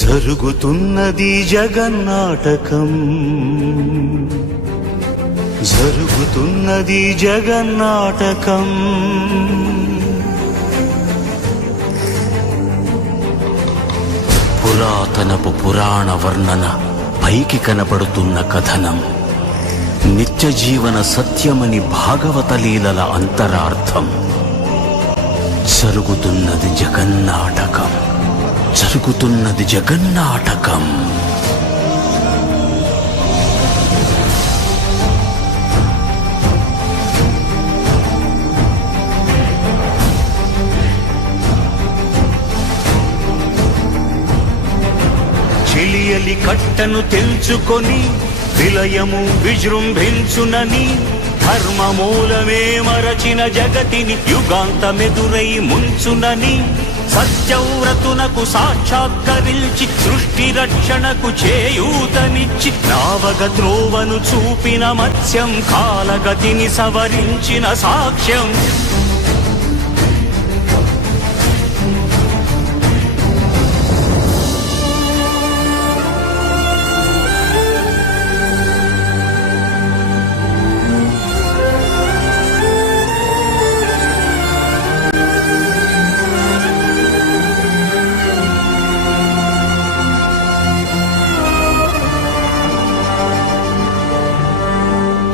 జరుగుతున్నది జగన్నాటకం, జరుగుతున్నది జగన్నాటకం. పురాతనపు పురాణ వర్ణన, పైకి కనబడుతున్న కథనం, నిత్య జీవన సత్యమని భాగవత లీలల అంతరార్థం. జరుగుతున్నది జగన్నాటకం, జరుగుతున్నది జగన్నాటకం. చిలియలి కట్టను తెంచుకొని విలయము విజృంభించునని, ధర్మమూలమే మరచిన జగతిని యుగాంతమెదురై ముంచునని, సత్యవ్రతునకు సాక్షాత్కరించి సృష్టి రక్షణకు చేయూతనిచ్చి, నావగ త్రోవను చూపిన మత్స్యం, కాలగతిని సవరించిన సాక్ష్యం.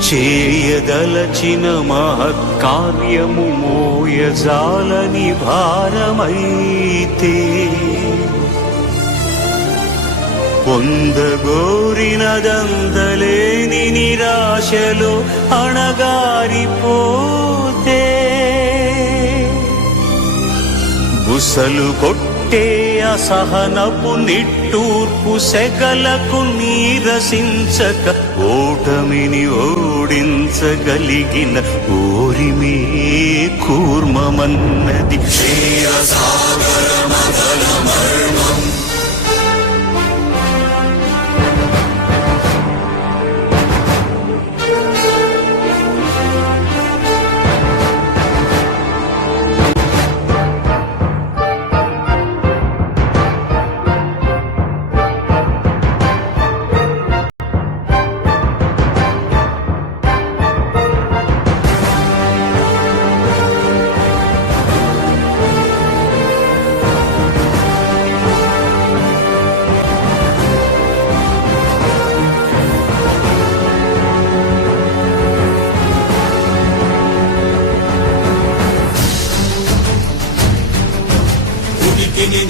చేయదలచిన మహత్కార్యము మోయజాలని భారమైతే, పొందగోరినదందలేని నిరాశలో అణగారిపోతే, బుసలు కొట్టే అసహనపు నిట్టూర్పు సెగలకు నీరసించక, ఓటమిని ఓడించగలిగిన ఓరిమే కూర్మమన్నది క్షీరసాగర మదన మర్మం.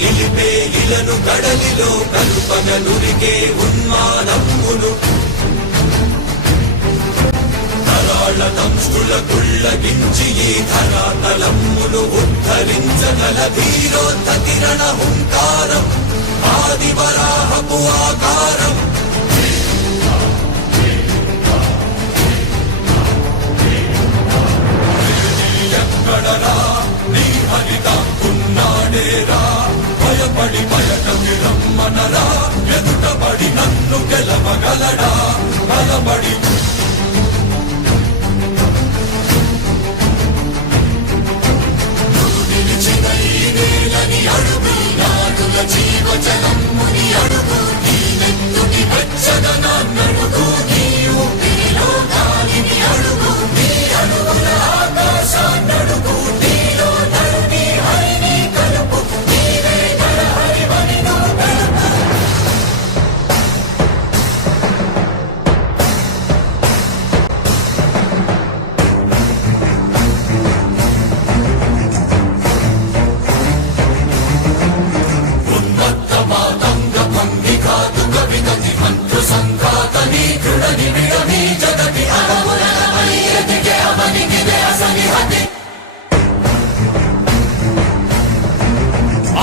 నిలిపే ఇలను కడలిలో కలుపగలురికే ఉన్మానమును, తరాళ దంశుల కుళ్ళగించి ఈ ధరాతలమ్మును ఉద్ధరించగల ధీరోద్ధతిరణ హుంకారం, ఆదివరాహపు ఆకారం. ఎక్కడరా నీ హరిత ఉన్నాడేరా, భయపడి బయటకి రమ్మనరా, ఎదుటపడి నన్ను గెలవగలడా, బలపడి నిలిచిన ఈ నేలని అడుగు, నాడుల జీవజలమ్ముని అడుగు, నీ నెత్తుని వెచ్చదనాన్నడుగు, నీ ఊపిరిలో గాలిని అడుగు, నీ అడుగుల ఆకాశాన్నడుగు, నీలో నడుని హరిని కలుపు, నీవే నరహరివని నువ్వు కలుపు. ఉన్మత్త మాతంగ భంగి కాదు కవిగతి మంత్రు సంఘాతని దృఢ నిబిడమీ జగతి అరములమై ఎదిగే అవనిగిదే అసనిహతి.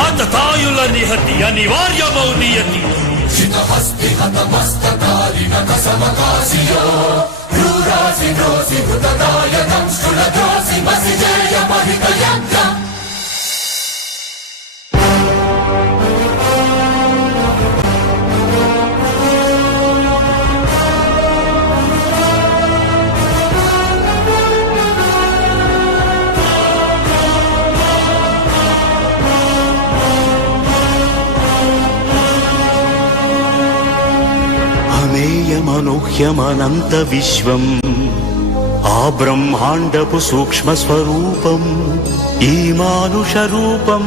ఆతతాయుల నిహతి అనివార్యమౌ నియతి, చితహస్తి హతమస్తకాలిన కసమకాశియో, క్రూరాసి ద్రోసి హృతదాయ దంశుల ద్రోసి మసిజేయ మహిత యజ్ఞం. గుహ్యమనంత విశ్వం ఆ బ్రహ్మాండపు సూక్ష్మ స్వరూపం ఈ మానుష రూపం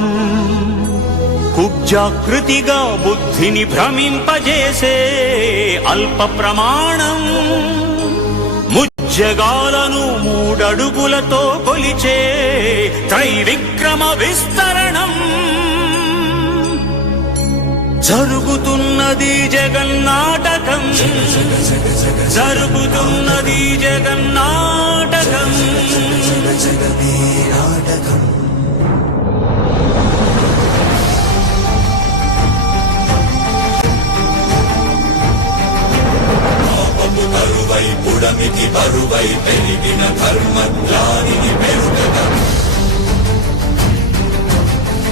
కుబ్జాకృతిగా బుద్ధిని భ్రమింపజేసే అల్ప ప్రమాణం ముజ్జగాలను మూడడుగులతో కొలిచే త్రైవిక్రమ విస్తరణం జరుగుతున్నది జగన్నాటకం జరుగుతున్నది జగన్నాటకం కరువై పుడమికి బరువై పెరిగిన ధర్మజ్ఞానిని పెరుగట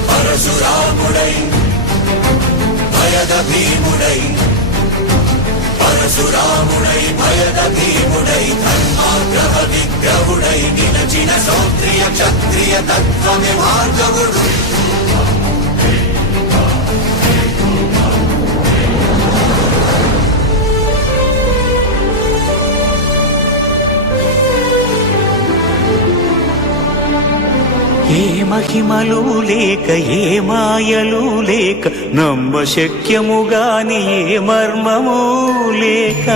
పరశురాముడై భయద భీముడై పరశురాముడై భయద భీముడై ధర్మాగ్రహ విగ్రహుడై నిలచిన క్షత్రియ క్షత్రియ తత్వమే భార్గవుడు ఏ మహిమలు లేక ఏ మాయలు లేక నమ్మశక్యముగాని ఏ మర్మము లేక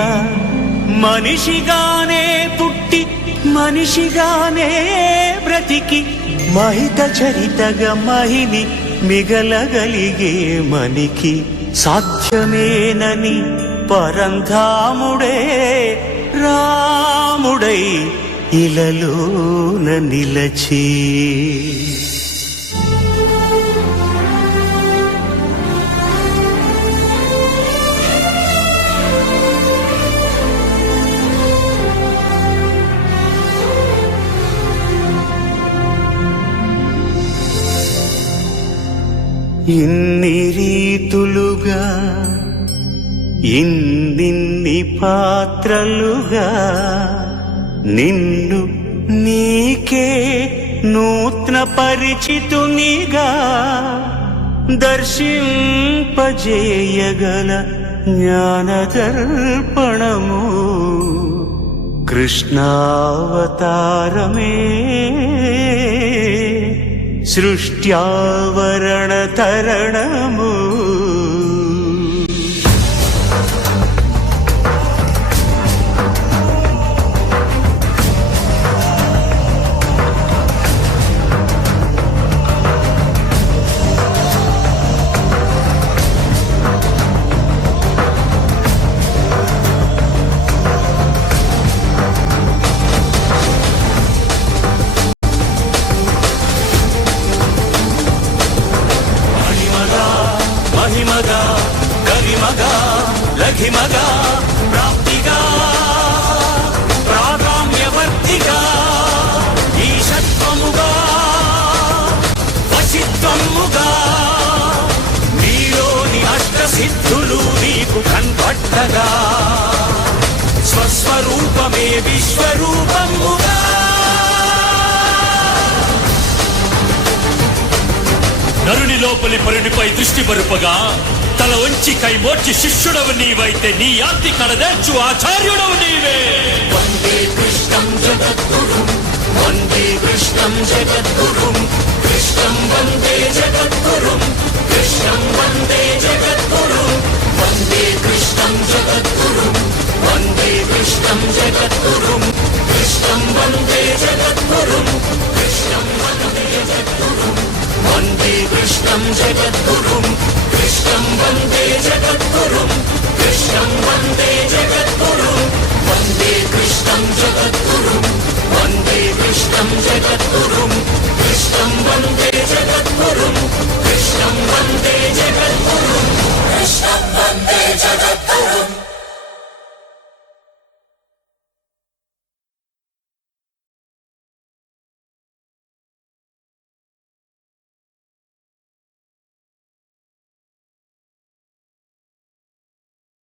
మనిషిగానే పుట్టి మనిషిగానే బ్రతికి మహిత చరితగా మహిని మిగలగలిగే మనికి సాధ్యమేనని పరంధాముడే రాముడై ఇలలోన నిలచి ఇన్ని రీతులుగా ఇన్నిన్ని పాత్రలుగా నిన్ను నీకే నూత్న పరిచితునిగా దర్శింపజేయగల జ్ఞానదర్పణము కృష్ణావతారమే సృష్ట్యావరణ తరణము మహిమగా గరిమగా లఘిమగా ప్రాప్తిగా ప్రాగామ్యవర్తిగా ఈశత్వముగా వశిత్వముగా నీలోని అష్టసిద్ధులు నీకు కన్పట్టగా స్వస్వరూపమే విశ్వరూపముగా నరుని లోపలి పరునిపై దృష్టి పరుపగా తల వంచి కైమోర్చి శిష్యుడవు నీవైతే నీ యాత్రి కడదేర్చు ఆచార్యుడవు నీవే వందే కృష్ణం జగద్గురుం వందే కృష్ణం జగద్గురుం కృష్ణం వందే జగద్గురుం కృష్ణం వందే జగద్గురుం వందే కృష్ణం జగద్గురుం వందే కృష్ణం జగద్గురుం కృష్ణం వందే జగద్గురుం కృష్ణం వందే జగద్గురుం వందే కృష్ణం జగద్గురుం కృష్ణం వందే జగద్గురుం కృష్ణం వందే జగద్గురుం వందే కృష్ణం జగద్గురుం వందే కృష్ణం జగద్గురుం కృష్ణం వందే జగద్గురుం కృష్ణం వందే జగద్గురుం